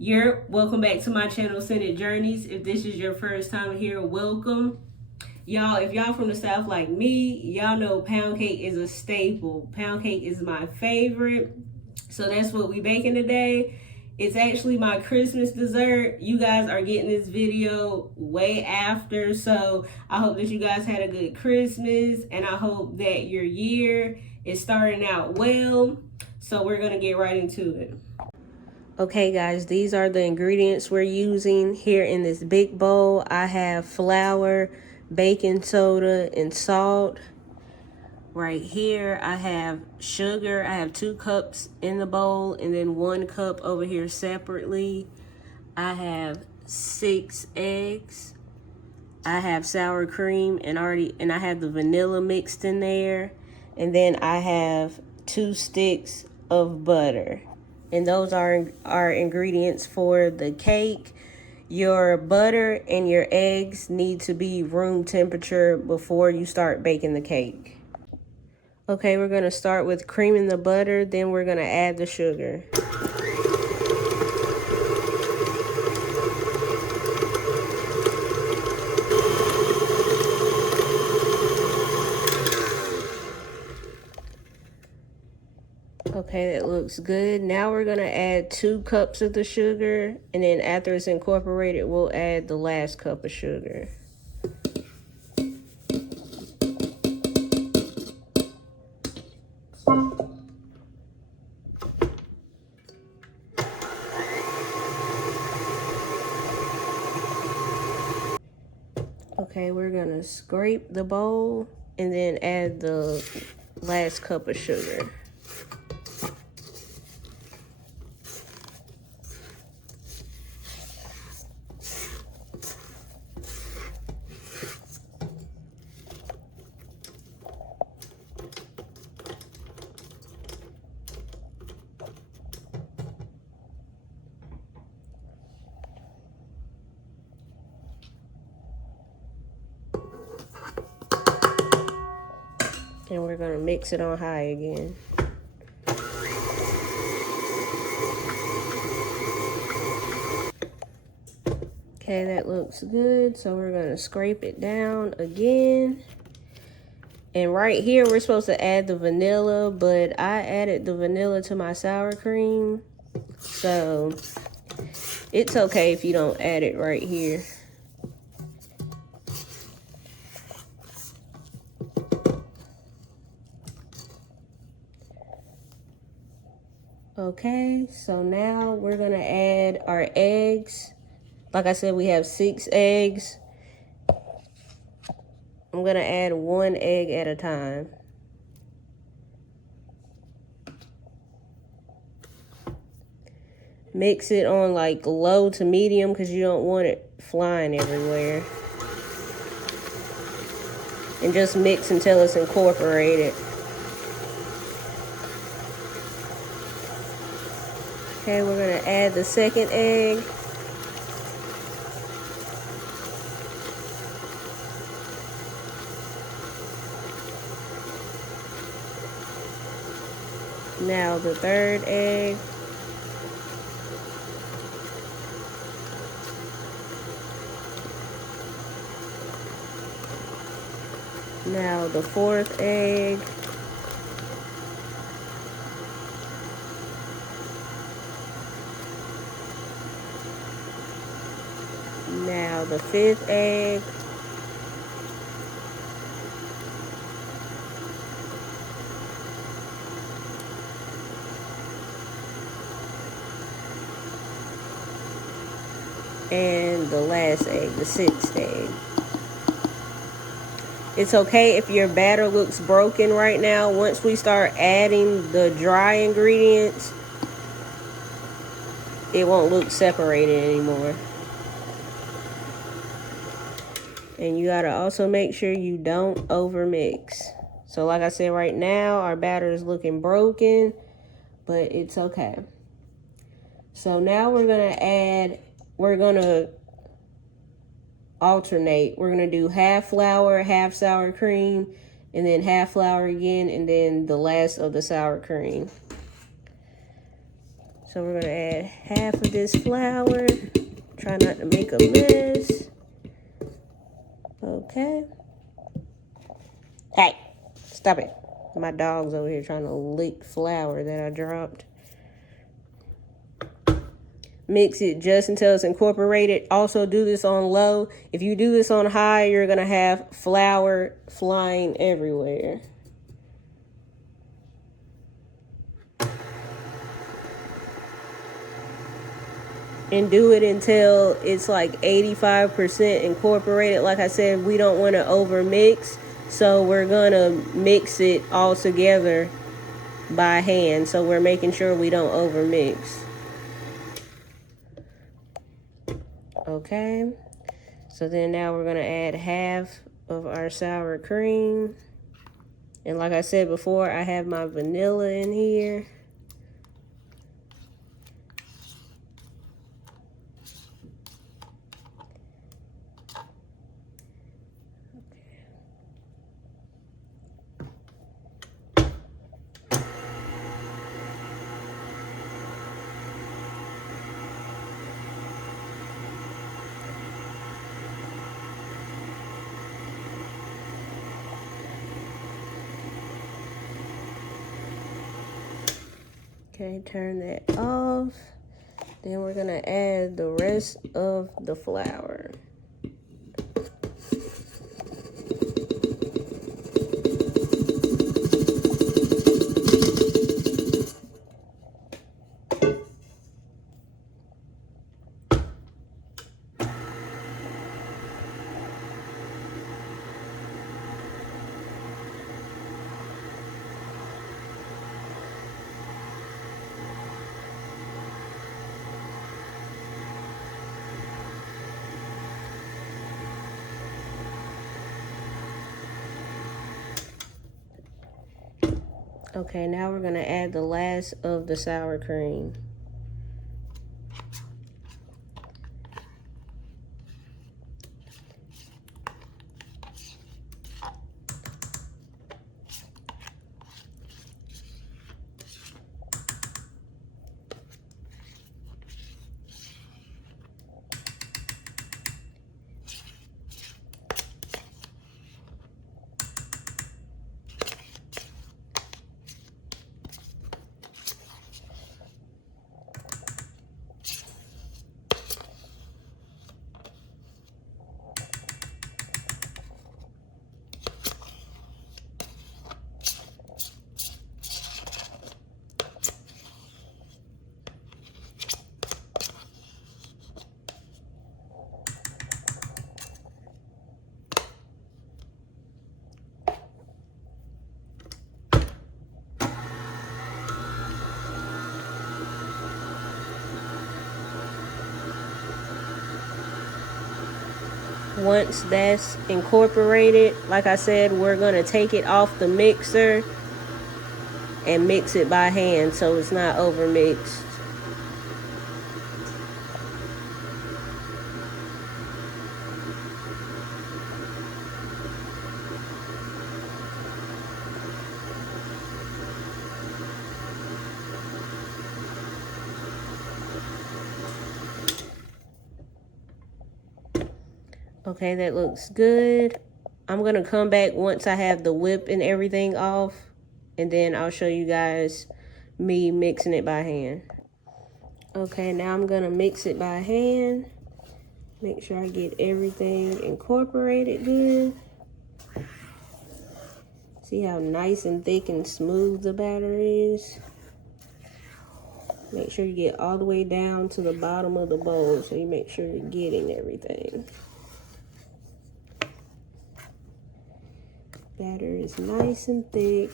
Welcome back to my channel, Scented Journeys. If this is your first time here, welcome. Y'all, if y'all from the South like me, y'all know pound cake is a staple. Pound cake is my favorite. So that's what we baking today. It's actually my Christmas dessert. You guys are getting this video way after. So I hope that you guys had a good Christmas. And I hope that your year is starting out well. So we're going to get right into it. Okay guys, these are the ingredients we're using here in this big bowl. I have flour, baking soda, and salt. Right here I have sugar. I have 2 cups in the bowl and then 1 cup over here separately. I have 6 eggs. I have sour cream and I have the vanilla mixed in there. And then I have 2 sticks of butter. And those are our ingredients for the cake. Your butter and your eggs need to be room temperature before you start baking the cake. Okay, we're gonna start with creaming the butter, then we're gonna add the sugar. Okay, that looks good. Now we're gonna add 2 cups of the sugar, and then after it's incorporated, we'll add the last cup of sugar. Okay, we're gonna scrape the bowl and then add the last cup of sugar. And we're gonna mix it on high again. Okay, that looks good. So we're gonna scrape it down again. And right here, we're supposed to add the vanilla, but I added the vanilla to my sour cream. So it's okay if you don't add it right here. Okay, so now we're gonna add our eggs. Like I said, we have 6 eggs. I'm gonna add 1 egg at a time. Mix it on like low to medium because you don't want it flying everywhere. And just mix until it's incorporated. Okay, we're gonna add the second egg. Now the third egg. Now the 4th egg. Now the 5th egg. And the last egg, the 6th egg. It's okay if your batter looks broken right now. Once we start adding the dry ingredients, it won't look separated anymore. And you gotta also make sure you don't over mix. So like I said, right now our batter is looking broken, but it's okay. So now we're gonna alternate. We're gonna do half flour, half sour cream, and then half flour again, and then the last of the sour cream. So we're gonna add half of this flour. Try not to make a mess. Okay. Hey, stop it. My dog's over here trying to lick flour that I dropped. Mix it just until it's incorporated. Also do this on low. If you do this on high, you're gonna have flour flying everywhere. And do it until it's like 85% incorporated. Like I said, we don't want to over mix, so we're gonna mix it all together by hand. So we're making sure we don't over mix. Okay, so then now we're gonna add half of our sour cream. And like I said before, I have my vanilla in here. Okay, turn that off. Then we're gonna add the rest of the flour. Okay, now we're gonna add the last of the sour cream. Once that's incorporated, like I said, we're gonna take it off the mixer and mix it by hand so it's not over mixed. Okay, that looks good. I'm gonna come back once I have the whip and everything off, and then I'll show you guys me mixing it by hand. Okay, now I'm gonna mix it by hand. Make sure I get everything incorporated good. See how nice and thick and smooth the batter is? Make sure you get all the way down to the bottom of the bowl so you make sure you're getting everything. Batter is nice and thick.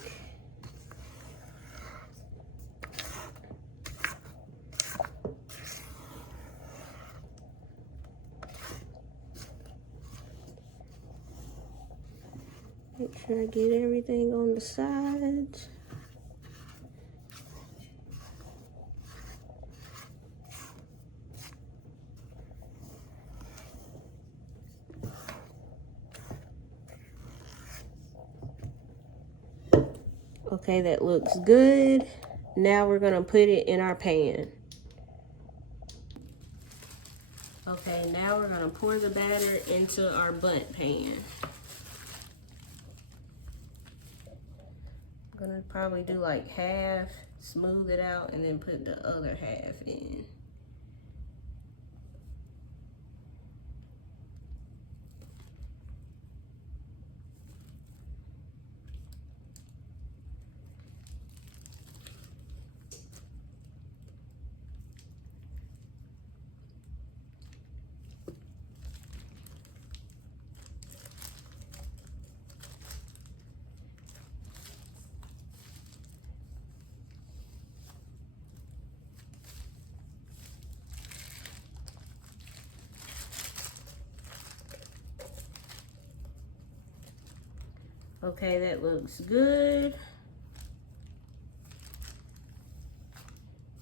Make sure I get everything on the sides. Okay, that looks good. Now we're gonna put it in our pan. Okay, now we're gonna pour the batter into our bundt pan. I'm gonna probably do like half, smooth it out, and then put the other half in. Okay, that looks good.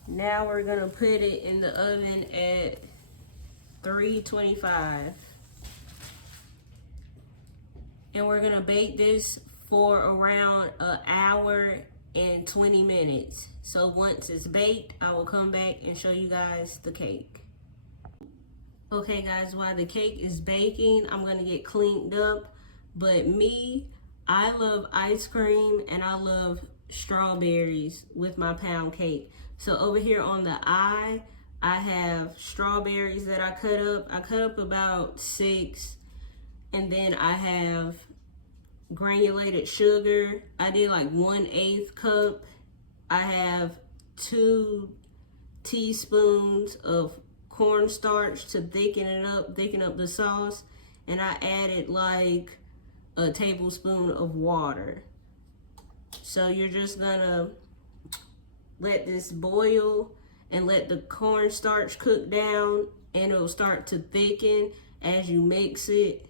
Now we're gonna put it in the oven at 325. And we're gonna bake this for around an hour and 20 minutes. So once it's baked, I will come back and show you guys the cake. Okay guys, while the cake is baking, I'm gonna get cleaned up. But me, I love ice cream and I love strawberries with my pound cake. So over here on the eye, I have strawberries that I cut up. I cut up about 6. And then I have granulated sugar. I did like 1/8 cup. I have 2 teaspoons of cornstarch to thicken up the sauce. And I added like a tablespoon of water. So you're just gonna let this boil and let the cornstarch cook down, and it'll start to thicken as you mix it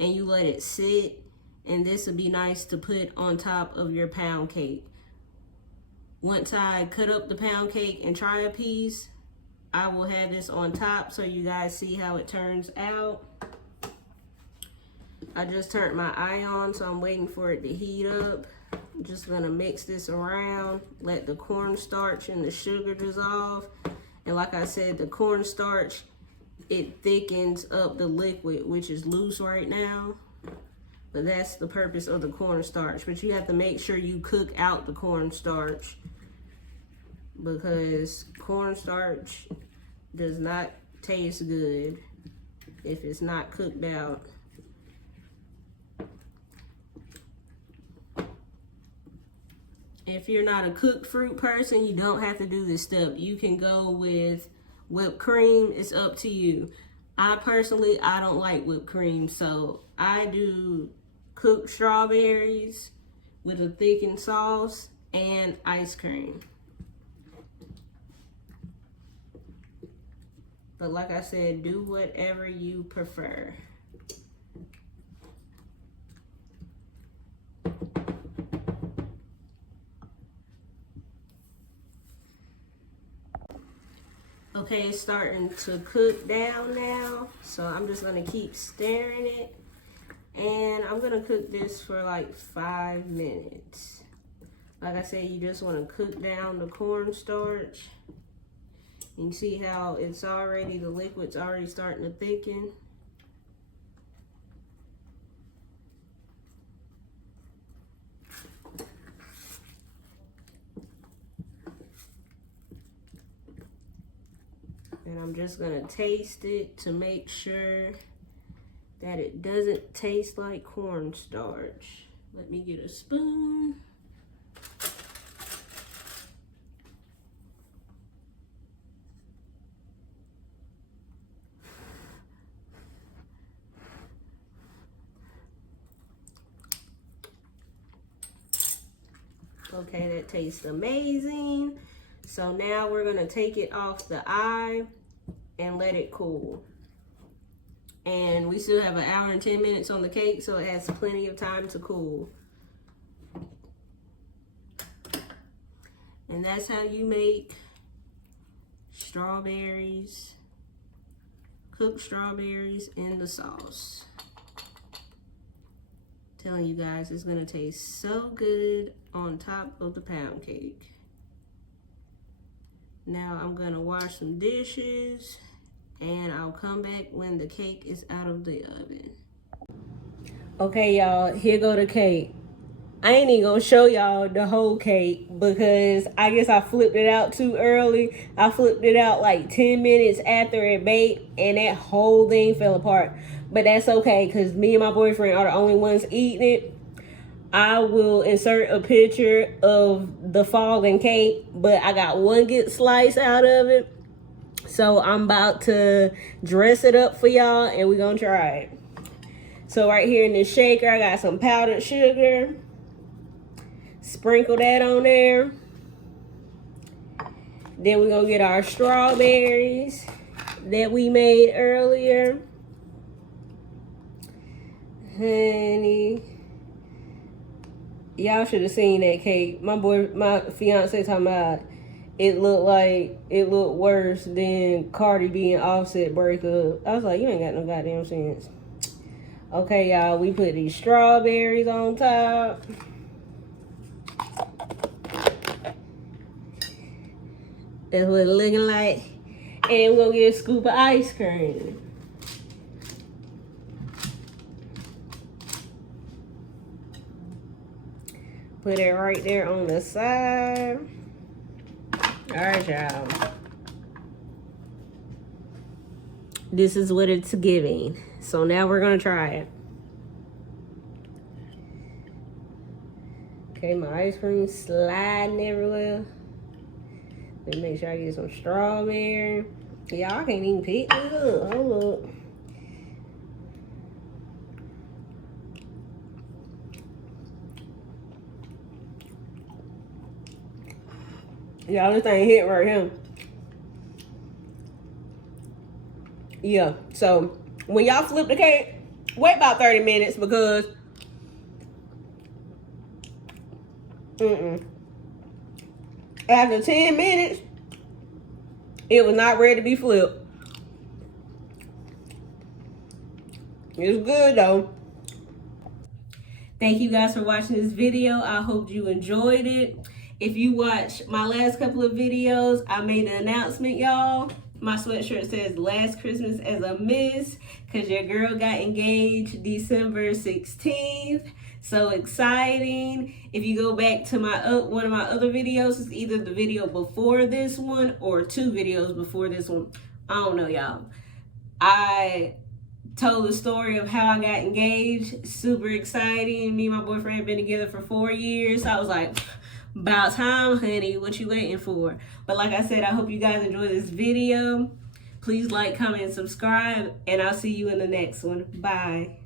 and you let it sit. And this would be nice to put on top of your pound cake. Once I cut up the pound cake and try a piece, I will have this on top so you guys see how it turns out. I just turned my eye on, so I'm waiting for it to heat up. I'm just gonna mix this around, let the cornstarch and the sugar dissolve. And like I said, the cornstarch, it thickens up the liquid, which is loose right now. But that's the purpose of the cornstarch. But you have to make sure you cook out the cornstarch, because cornstarch does not taste good if it's not cooked out. If you're not a cooked fruit person, you don't have to do this step. You can go with whipped cream. It's up to you. I personally, I don't like whipped cream, so I do cooked strawberries with a thickened sauce and ice cream. But like I said, do whatever you prefer. Okay, it's starting to cook down now, so I'm just gonna keep stirring it. And I'm gonna cook this for like 5 minutes. Like I said, you just wanna cook down the cornstarch. You can see how it's already, the liquid's already starting to thicken. And I'm just gonna taste it to make sure that it doesn't taste like cornstarch. Let me get a spoon. Okay, that tastes amazing. So now we're gonna take it off the eye and let it cool. And we still have 1 hour and 10 minutes on the cake, so it has plenty of time to cool. And that's how you make strawberries, cooked strawberries in the sauce. Telling you guys, it's gonna taste so good on top of the pound cake. Now I'm gonna wash some dishes and I'll come back when the cake is out of the oven. Okay, y'all, here go the cake. I ain't even gonna show y'all the whole cake because I guess I flipped it out too early. I flipped it out like 10 minutes after it baked, and that whole thing fell apart. But that's okay because me and my boyfriend are the only ones eating it. I will insert a picture of the falling cake, but I got one good slice out of it. So I'm about to dress it up for y'all, and we're gonna try it. So right here in this shaker, I got some powdered sugar. Sprinkle that on there. Then we're gonna get our strawberries that we made earlier. Honey, y'all should have seen that cake. My fiance talking about it looked worse than Cardi B and Offset breakup. I was like, you ain't got no goddamn sense. Okay, y'all, we put these strawberries on top. That's what it's looking like. And we're gonna get a scoop of ice cream. Put it right there on the side. All right, y'all. This is what it's giving. So now we're gonna try it. Okay, my ice cream sliding everywhere. Let me make sure I get some strawberry. Y'all can't even pick this up. Hold up. Y'all, this thing hit right here. Yeah, so when y'all flip the cake, wait about 30 minutes because after 10 minutes, it was not ready to be flipped. It's good though. Thank you guys for watching this video. I hope you enjoyed it. If you watched my last couple of videos, I made an announcement, y'all. My sweatshirt says last Christmas as a miss because your girl got engaged December 16th. So exciting. If you go back to my one of my other videos, it's either the video before this one or 2 videos before this one. I don't know, y'all. I told the story of how I got engaged. Super exciting. Me and my boyfriend have been together for 4 years. So I was like, about time, honey. What you waiting for? But like I said, I hope you guys enjoy this video. Please like, comment, and subscribe. And I'll see you in the next one. Bye.